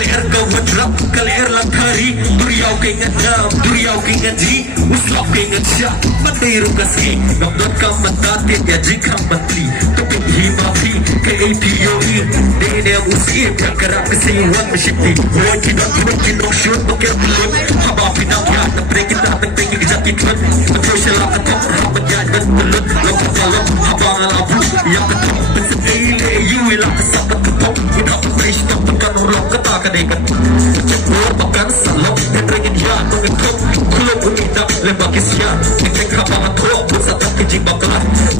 Kalier kau wadrap, kalier langkari Duriau kay ngam, duriau kay ngaji Uslap kay ngadsya, mandiru kasi Nagdot ka matatit, yajik kang matli Tupin himafi, kay APOE Dene ang usip, yang karap kasi iwan masyikti Huwag kinong shoot, bakit bulot Haba pinangyan, napre kita Tagping yung jakitun Matro siya lang at kong rapat yan Bulot, lopang kalong, habang alabu Yang katong, pinsan kaile Yung ilang kasapat katong Inapat na istok, pagkanurong Katakadekan, cekor bakang salong Hendringin yan, mengekong Kulong umidak, lembagis yan Nagteng kabangan krok, bersatang kijing bakal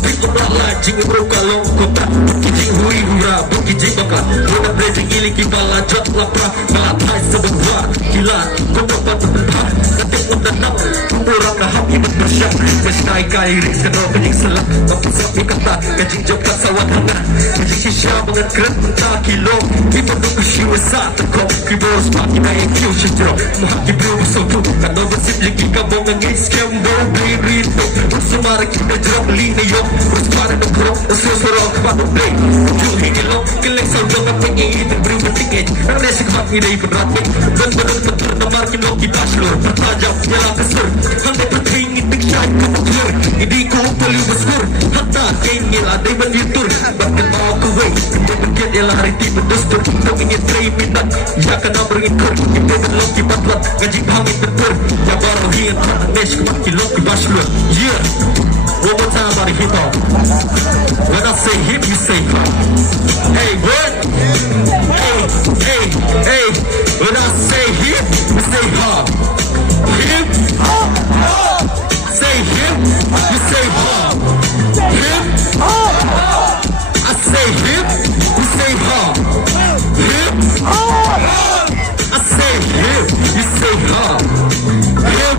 Bikon lalan, jing bro kalong kota Kijing hui hura, bukijing bakal Wala brejing iling kibala, jat lapra Malatay sa bangwa, kilat Kumapan benar, ketik mendadak Kumurang nahap ibat bersyak Mesnai kairik, sekarang penying selak Mapusap ikata, kajing jokak sawat hangat Kajing sisya mengekret mentah kilo Ibat nunggu sa tekong Kibos paki na ikiw sitro Mahaki bro soto Kano basip lagi ka mo nga ngay scam mo Birito Usumara kita jerap linayo Urus para ng bro Ususuro ka pa ng play Yung hingilong Kilang sa ulong ang pangingit Ang bro matingin Ang resik makinay panratmik Banbanong patur na markin lo kibaslo Pertajam Yalang kasur Hanggang patringin Bigsyad ka maklur Hindi ko paliw maskur Hata kengil Aday man yutur Bakit mau kaway Kemungkinan ialah hari tiba dustur Tengingin tray minat Ya ka na beringkur Ibu belum kibatlat Ngaji hangin bentur Ya baru hian Nesh kemaki lo kibaslo Yeah One more time about the hip hop When I say hip you say hop Hey what? Hey When I say hip you say hop Hip hop Say hip you say hop Hip hop I say hip you say hop Hip hop I say hip you say hop Hip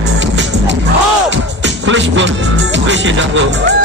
hop Flash ball Flash it up